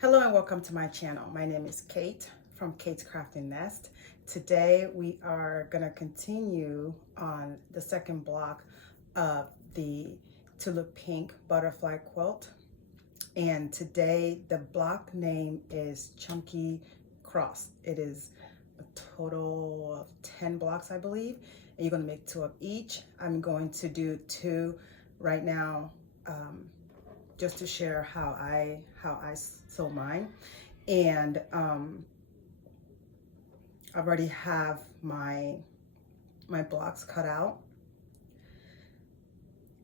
Hello and welcome to my channel. My name is Kate from Kate's Crafting Nest. Today we are going to continue on the second block of the Tula pink butterfly quilt. And today the block name is Chunky Cross. It is a total of 10 blocks, I believe. And you're going to make 2 of each. I'm going to do 2 right now, just to share how I sew mine. And I already have my blocks cut out.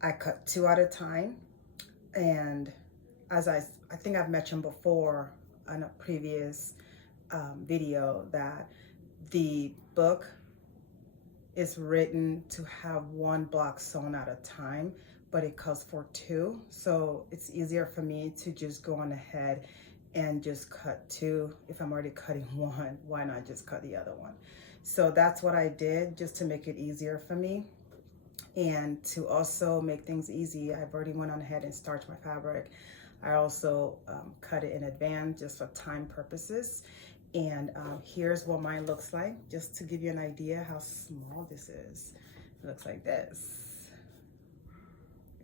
I cut 2 at a time, and as I think I've mentioned before on a previous video, that the book is written to have 1 block sewn at a time, but it calls for 2, so it's easier for me to just go on ahead and just cut 2. If I'm already cutting 1, why not just cut the other one? So that's what I did, just to make it easier for me. And to also make things easy, I've already went on ahead and starched my fabric. I also cut it in advance just for time purposes. And here's what mine looks like, just to give you an idea how small this is. It looks like this.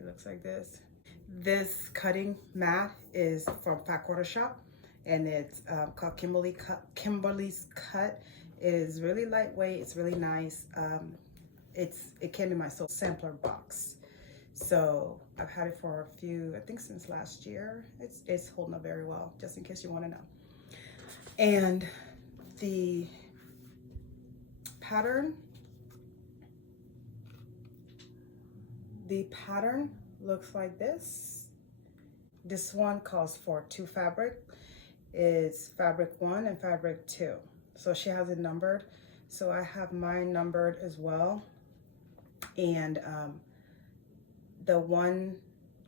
It looks like this. This cutting mat is from Fat Quarter Shop, and it's called Kimberly's Cut. It is really lightweight. It's really nice. It came in my sampler box, so I've had it for a few, I think since last year. It's holding up very well, just in case you want to know. And the pattern looks like this. This one calls for 2 fabric. It's fabric 1 and fabric 2. So she has it numbered. So I have mine numbered as well. And the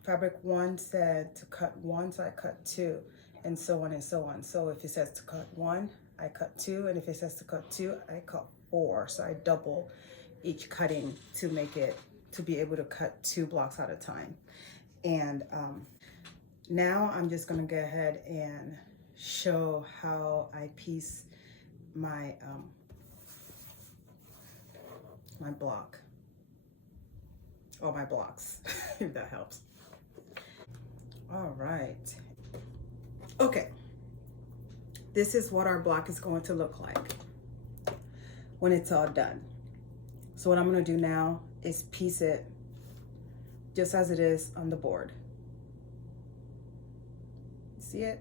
fabric 1 said to cut 1, so I cut 2, and so on and so on. So if it says to cut 1, I cut 2, and if it says to cut 2, I cut 4. So I double each cutting to be able to cut 2 blocks at a time. And now I'm just gonna go ahead and show how I piece my my block, or my blocks, if that helps. All right. Okay. This is what our block is going to look like when it's all done. So what I'm going to do now is piece it just as it is on the board. See it?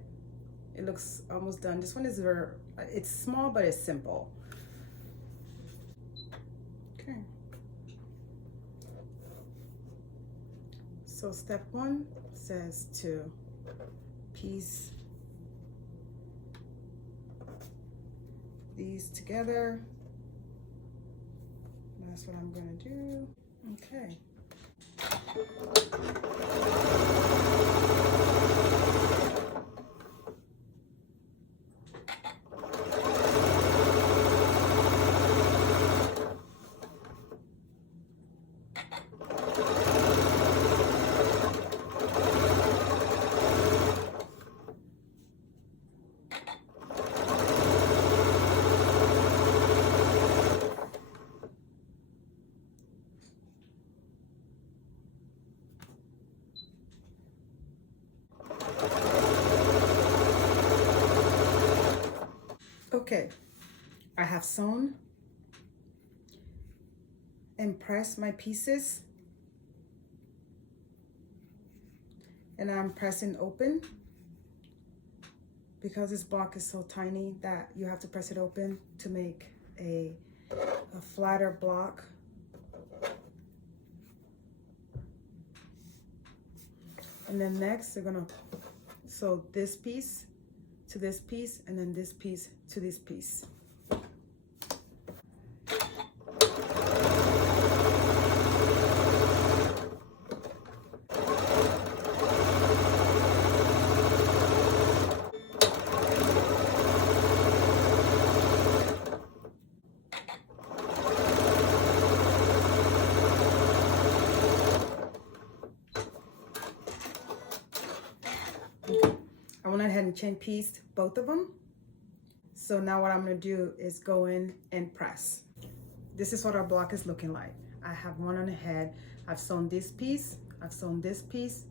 It looks almost done. This one is it's small, but it's simple. Okay. So step 1 says to piece these together. That's what I'm going to do. Okay. Okay, I have sewn and pressed my pieces, and I'm pressing open because this block is so tiny that you have to press it open to make a flatter block. And then next they're gonna sew this piece to this piece, and then this piece to this piece. ahead and chain pieced both of them. So now what I'm going to do is go in and press. This is what our block is looking like. I have one on the head. I've sewn this piece, I've sewn this piece,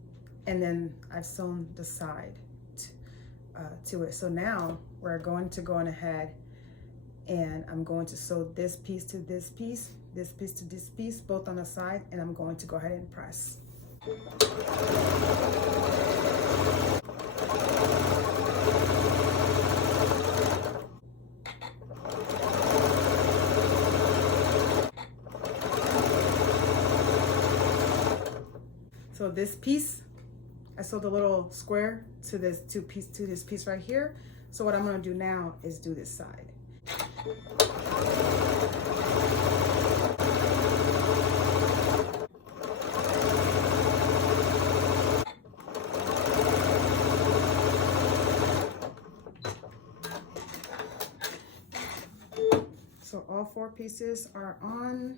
and then I've sewn the side to it. So now we're going to go on ahead and I'm going to sew this piece to this piece, this piece to this piece, both on the side, and I'm going to go ahead and press. So this piece, I sewed a little square to this piece right here. So what I'm going to do now is do this side. So all 4 pieces are on,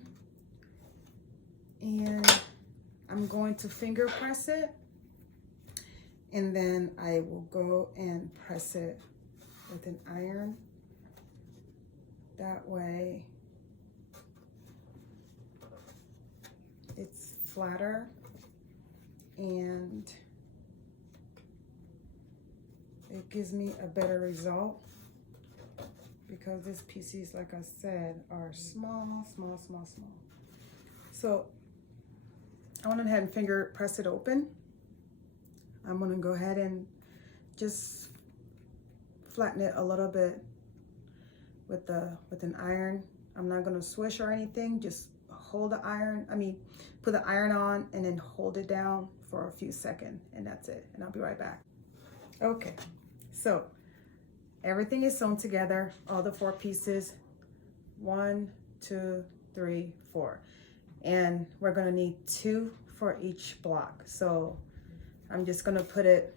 and I'm going to finger press it, and then I will go and press it with an iron. That way it's flatter and it gives me a better result, because these pieces, like I said, are small. So I went ahead and finger press it open. I'm gonna go ahead and just flatten it a little bit with an iron. I'm not gonna swish or anything, just hold the iron, put the iron on and then hold it down for a few seconds, and that's it, and I'll be right back. Okay, so everything is sewn together, all the 4 pieces, 1, 2, 3, 4. And we're gonna need 2 for each block. So I'm just gonna put it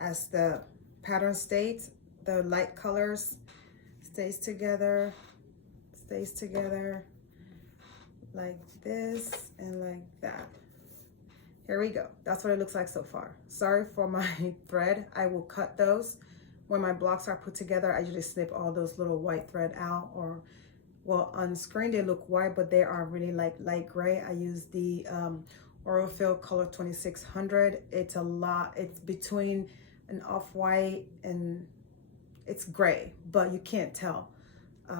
as the pattern states, the light colors stays together like this and like that. Here we go. That's what it looks like so far. Sorry for my thread. I will cut those. When my blocks are put together, I usually snip all those little white thread out, or well, on screen they look white, but they are really like light gray. I use the Orofil Color 2600. It's between an off-white and it's gray, but you can't tell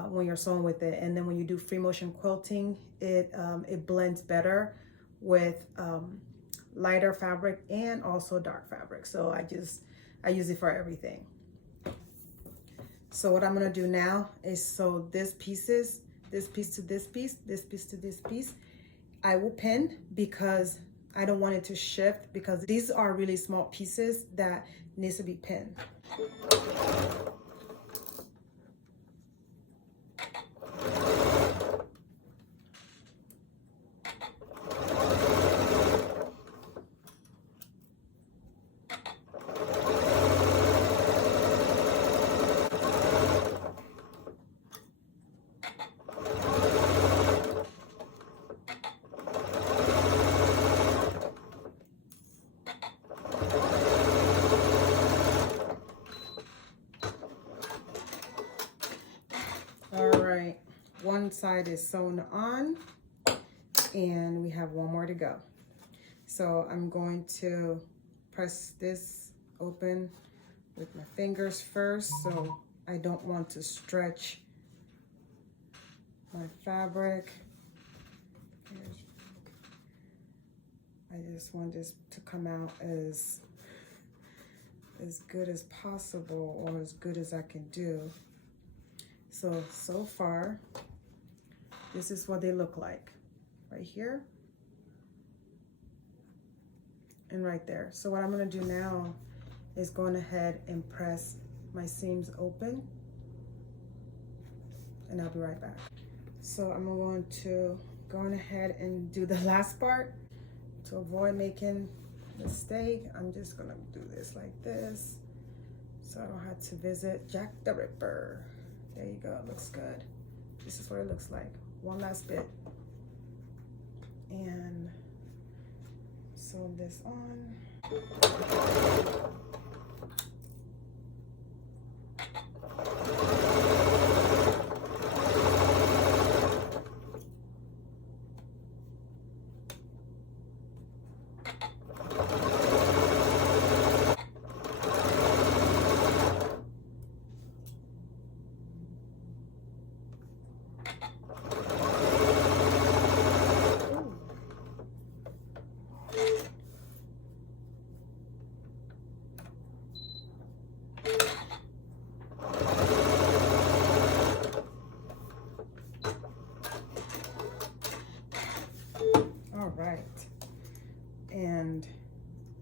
when you're sewing with it. And then when you do free motion quilting, it blends better with lighter fabric and also dark fabric. So I use it for everything. So what I'm gonna do now is sew this piece to this piece, this piece to this piece. I will pin because I don't want it to shift, because these are really small pieces that needs to be pinned. One side is sewn on and we have one more to go. So I'm going to press this open with my fingers first, so I don't want to stretch my fabric. I just want this to come out as good as possible, or as good as I can do. So far, this is what they look like right here and right there. So what I'm going to do now is going ahead and press my seams open, and I'll be right back. So I'm going to go ahead and do the last part. To avoid making a mistake, I'm just going to do this like this, so I don't have to visit Jack the Ripper. There you go, it looks good. This is what it looks like. One last bit. And sew this on.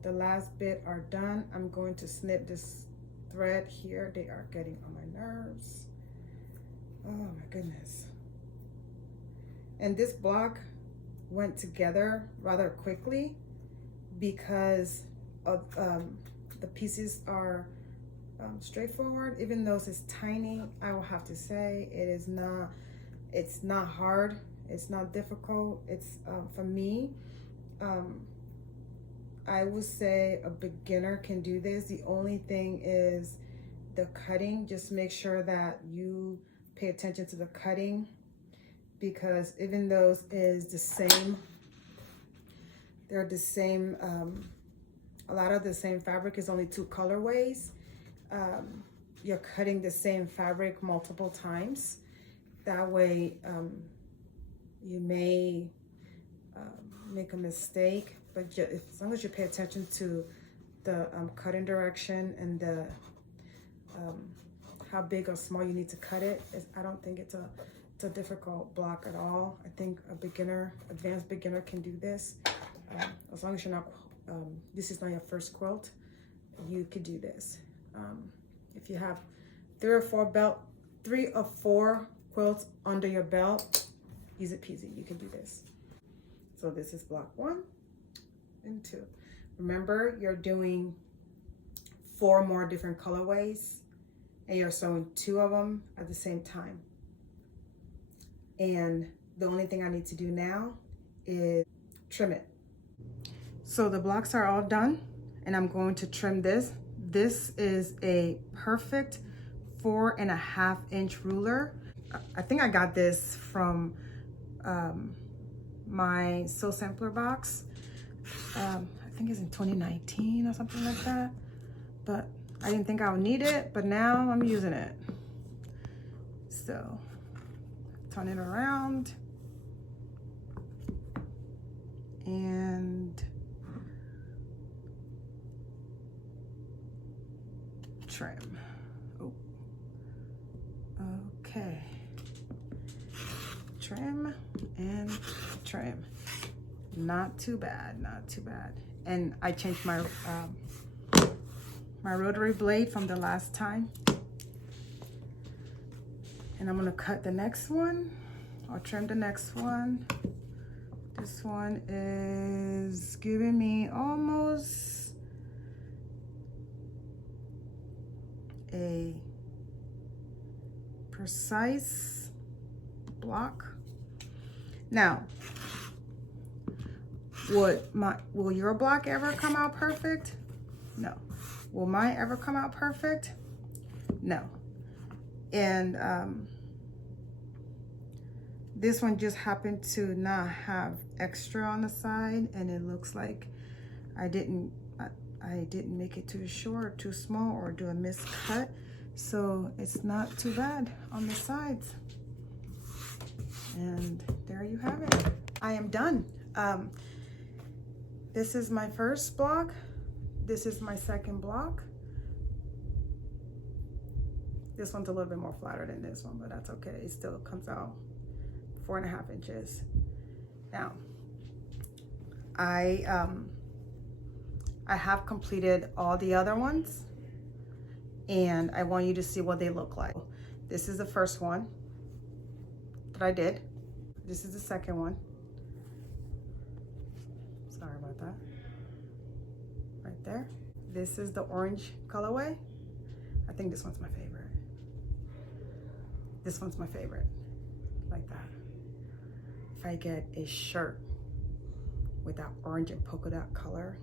the last bit are done. I'm going to snip this thread here. They are getting on my nerves. Oh my goodness. And this block went together rather quickly because of the pieces are straightforward. Even though it's tiny, I will have to say it's not hard, it's not difficult. It's for me, I would say a beginner can do this. The only thing is the cutting. Just make sure that you pay attention to the cutting, because even though is the same, they're the same, a lot of the same fabric is only two colorways. You're cutting the same fabric multiple times. That way you may make a mistake, but as long as you pay attention to the cutting direction and the how big or small you need to cut it, I don't think it's a difficult block at all. I think a beginner, advanced beginner can do this. As long as you're not, this is not your first quilt, you could do this. If you have three or four quilts under your belt, easy peasy, you can do this. So this is block 1 and 2. Remember, you're doing 4 more different colorways, and you're sewing 2 of them at the same time. And the only thing I need to do now is trim it. So the blocks are all done, and I'm going to trim this. This is a perfect 4.5 inch ruler. I think I got this from my Sew Sampler box. I think it's in 2019 or something like that. But I didn't think I would need it, but now I'm using it. So turn it around and trim. Oh, okay. Trim and trim. Not too bad, not too bad. And I changed my my rotary blade from the last time. And I'm gonna cut the next one, or trim the next one. This one is giving me almost a precise block. Now, will your block ever come out perfect? No. Will mine ever come out perfect? No. And this one just happened to not have extra on the side, and it looks like I didn't make it too short or too small or do a miscut, so it's not too bad on the sides. And there you have it. I am done. This is my first block. This is my second block. This one's a little bit more flatter than this one, but that's okay. It still comes out 4.5 inches. Now, I have completed all the other ones, and I want you to see what they look like. This is the first one that I did. This is the second one. Sorry about that. Right there. This is the orange colorway. I think this one's my favorite. This one's my favorite, like that. If I get a shirt with that orange and polka dot color,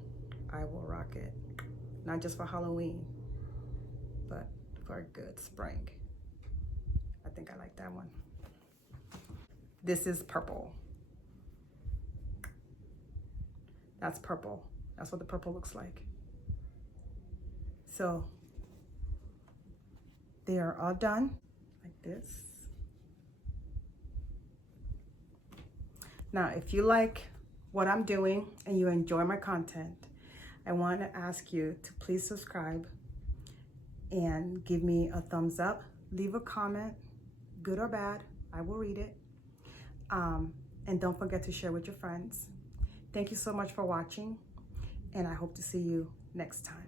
I will rock it. Not just for Halloween, but for a good spring. I think I like that one. This is purple. That's purple. That's what the purple looks like. So they are all done like this. Now, if you like what I'm doing and you enjoy my content, I want to ask you to please subscribe and give me a thumbs up. Leave a comment, good or bad, I will read it. And don't forget to share with your friends. Thank you so much for watching. and I hope to see you next time.